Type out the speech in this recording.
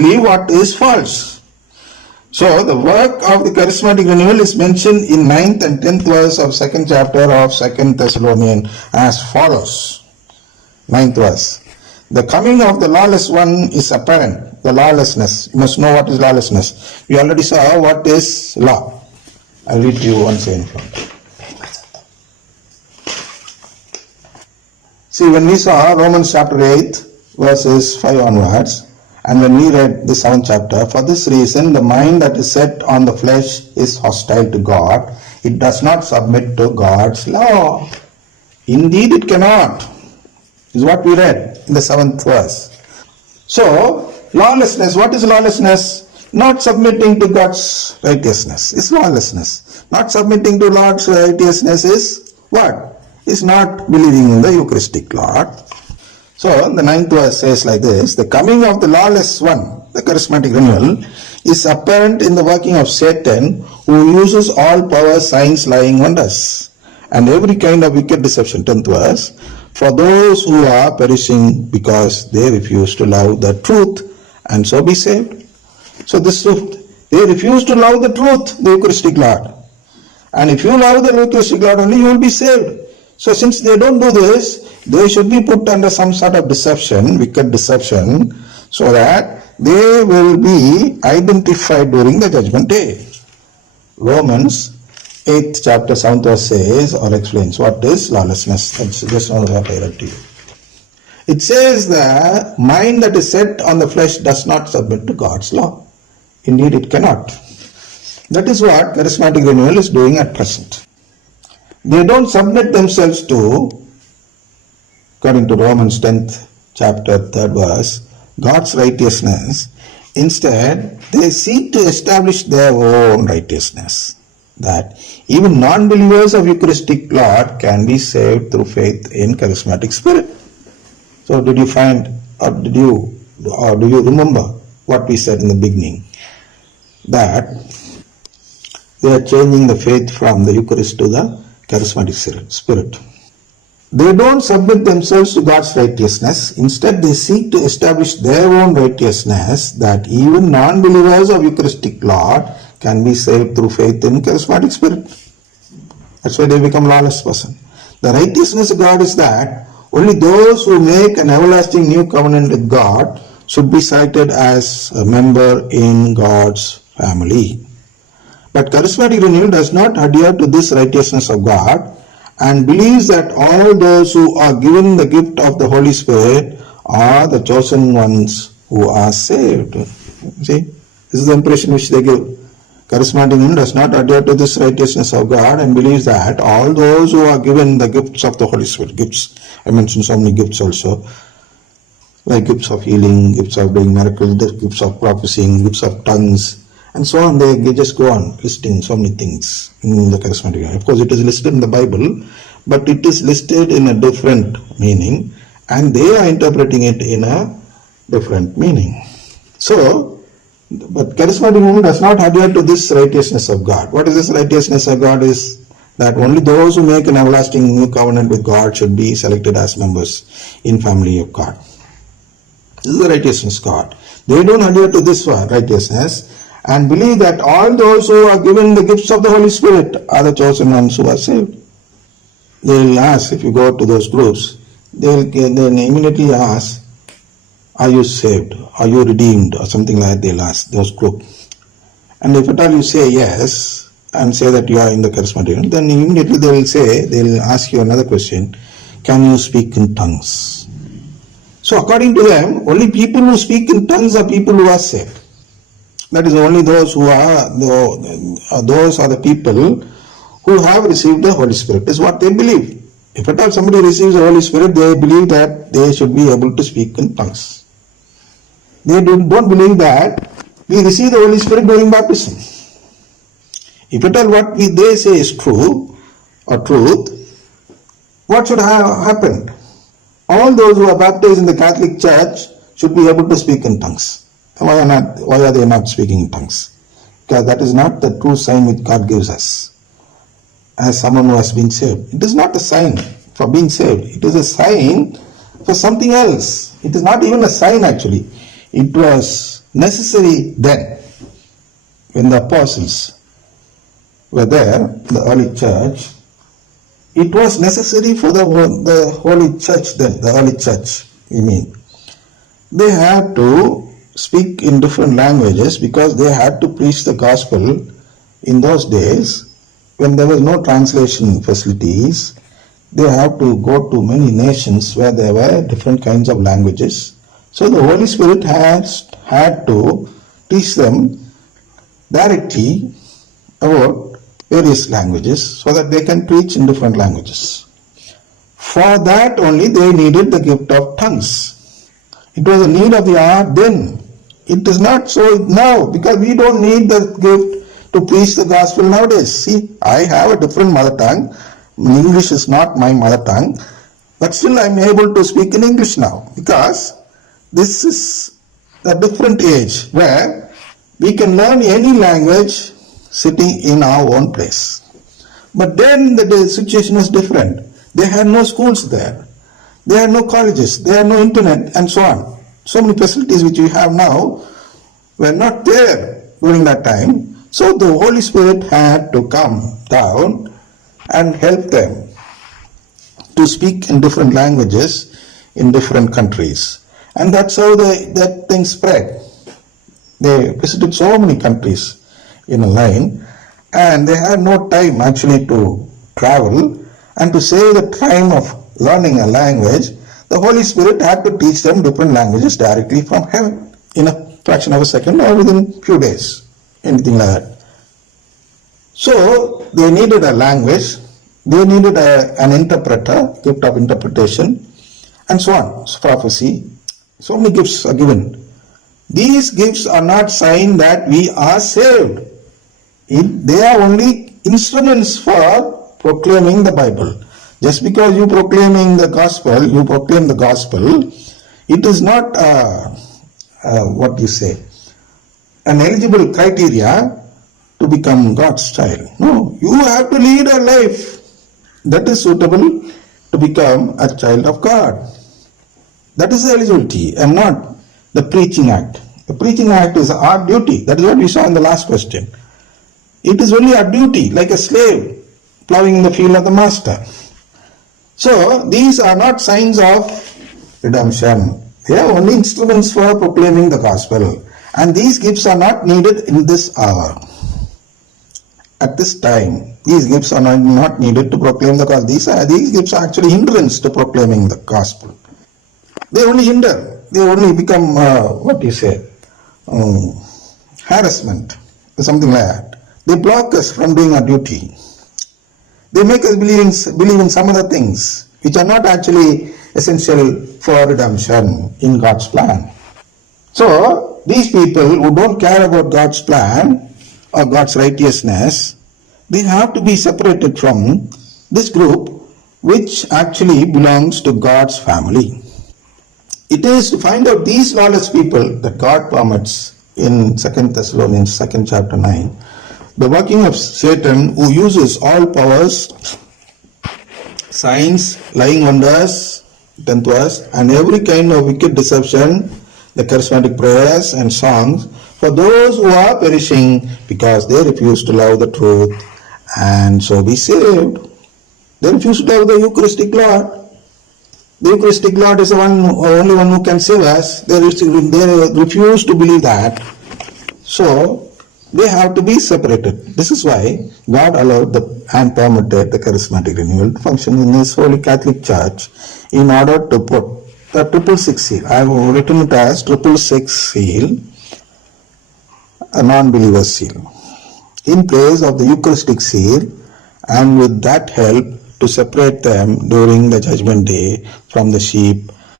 believe what is false. So the work of the charismatic renewal is mentioned in 9th and 10th verse of 2nd chapter of 2nd Thessalonians as follows. 9th verse. The coming of the lawless one is apparent. The lawlessness. You must know what is lawlessness. We already saw what is law. I'll read to you once again. See, when we saw Romans chapter 8 verses 5 onwards, and when we read the 7th chapter, for this reason the mind that is set on the flesh is hostile to God. It does not submit to God's law. Indeed it cannot. Is what we read in the 7th verse. So, lawlessness, what is lawlessness? Not submitting to God's righteousness is lawlessness. Not submitting to Lord's righteousness is what? Is not believing in the Eucharistic Lord. So, the 9th verse says like this, the coming of the lawless one, the charismatic renewal, is apparent in the working of Satan, who uses all power, signs, lying wonders, and every kind of wicked deception. 10th verse, for those who are perishing because they refuse to love the truth and so be saved. So this truth, they refuse to love the truth, the Eucharistic Lord. And if you love the Eucharistic Lord only, you will be saved. So since they don't do this, they should be put under some sort of deception, wicked deception, so that they will be identified during the judgment day. Romans 8th chapter 7th verse says or explains what is lawlessness. That's just what I read to you. It says the mind that is set on the flesh does not submit to God's law. Indeed it cannot. That is what charismatic renewal is doing at present. They don't submit themselves to, according to Romans 10th chapter 3rd verse, God's righteousness. Instead, they seek to establish their own righteousness. That even non-believers of Eucharistic Lord can be saved through faith in charismatic spirit. So did you find, or do you remember what we said in the beginning? That they are changing the faith from the Eucharist to the charismatic spirit. They don't submit themselves to God's righteousness. Instead, they seek to establish their own righteousness, that even non-believers of Eucharistic Lord can be saved through faith in charismatic spirit. That's why they become lawless person. The righteousness of God is that only those who make an everlasting new covenant with God should be cited as a member in God's family. But charismatic renewal does not adhere to this righteousness of God and believes that all those who are given the gift of the Holy Spirit are the chosen ones who are saved. See, this is the impression which they give. Charismatic renewal does not adhere to this righteousness of God and believes that all those who are given the gifts of the Holy Spirit, gifts, I mentioned so many gifts also, like gifts of healing, gifts of doing miracles, gifts of prophesying, gifts of tongues, and so on. They just go on listing so many things in the charismatic renewal. Of course, it is listed in the Bible, but it is listed in a different meaning, and they are interpreting it in a different meaning. So, but charismatic renewal does not adhere to this righteousness of God. What is this righteousness of God? Is that only those who make an everlasting new covenant with God should be selected as members in family of God. This is the righteousness of God. They don't adhere to this righteousness and believe that all those who are given the gifts of the Holy Spirit are the chosen ones who are saved. They will ask, if you go to those groups, they will then immediately ask, are you saved? Are you redeemed? Or something like that they'll ask those groups. And if at all you say yes, and say that you are in the charismatic, then immediately they'll ask you another question, can you speak in tongues? So according to them, only people who speak in tongues are people who are saved. That is, only those who are, those are the people who have received the Holy Spirit, is what they believe. If at all somebody receives the Holy Spirit, they believe that they should be able to speak in tongues. They don't believe that we receive the Holy Spirit during baptism. If at all what they say is true or truth, what should have happened? All those who are baptized in the Catholic Church should be able to speak in tongues. Why are they not speaking in tongues? Because that is not the true sign which God gives us as someone who has been saved. It is not a sign for being saved. It is a sign for something else. It is not even a sign actually. It was necessary then, when the apostles were there, the early church, it was necessary for the holy church then, the early church, they had to speak in different languages because they had to preach the gospel in those days when there was no translation facilities. They have to go to many nations where there were different kinds of languages. So the Holy Spirit had to teach them directly about various languages so that they can preach in different languages. For that only they needed the gift of tongues. It was a need of the hour then. It is not so now, because we don't need the gift to preach the gospel nowadays. See, I have a different mother tongue. English is not my mother tongue, but still I am able to speak in English now, because this is a different age where we can learn any language sitting in our own place. But then the situation was different. They had no schools there. They had no colleges. They had no internet and so on. So many facilities which we have now were not there during that time. So the Holy Spirit had to come down and help them to speak in different languages in different countries. And that's how that thing spread. They visited so many countries in a line, and they had no time actually to travel, and to save the time of learning a language, the Holy Spirit had to teach them different languages directly from heaven in a fraction of a second or within a few days, anything like that. So they needed a language, they needed an interpreter, gift of interpretation, and so on, prophecy. So many gifts are given. These gifts are not sign that we are saved. They are only instruments for proclaiming the Bible. Just because you proclaim the gospel, it is not an eligible criteria to become God's child. No, you have to lead a life that is suitable to become a child of God. That is the eligibility, and not the preaching act. The preaching act is our duty. That is what we saw in the last question. It is only our duty, like a slave plowing in the field of the master. So these are not signs of redemption. They are only instruments for proclaiming the gospel. And these gifts are not needed in this hour. At this time, these gifts are not needed to proclaim the gospel. These gifts are actually hindrance to proclaiming the gospel. They only hinder. They only become, harassment, or something like that. They block us from doing our duty. They make us believe in some other things which are not actually essential for redemption in God's plan. So these people who don't care about God's plan or God's righteousness, they have to be separated from this group which actually belongs to God's family. It is to find out these lawless people that God permits in 2 Thessalonians 2nd chapter 9. The working of Satan, who uses all powers, signs, lying wonders, 10th verse, and every kind of wicked deception, the charismatic prayers and songs, for those who are perishing because they refuse to love the truth and so be saved. They refuse to love the Eucharistic Lord. The Eucharistic Lord is the only one who can save us. They refuse to believe that. So they have to be separated. This is why God allowed and permitted the charismatic renewal to function in His Holy Catholic Church in order to put the 666 seal. I have written it as 666 seal, a non-believer seal, in place of the Eucharistic seal, and with that help to separate them during the judgment day from the sheep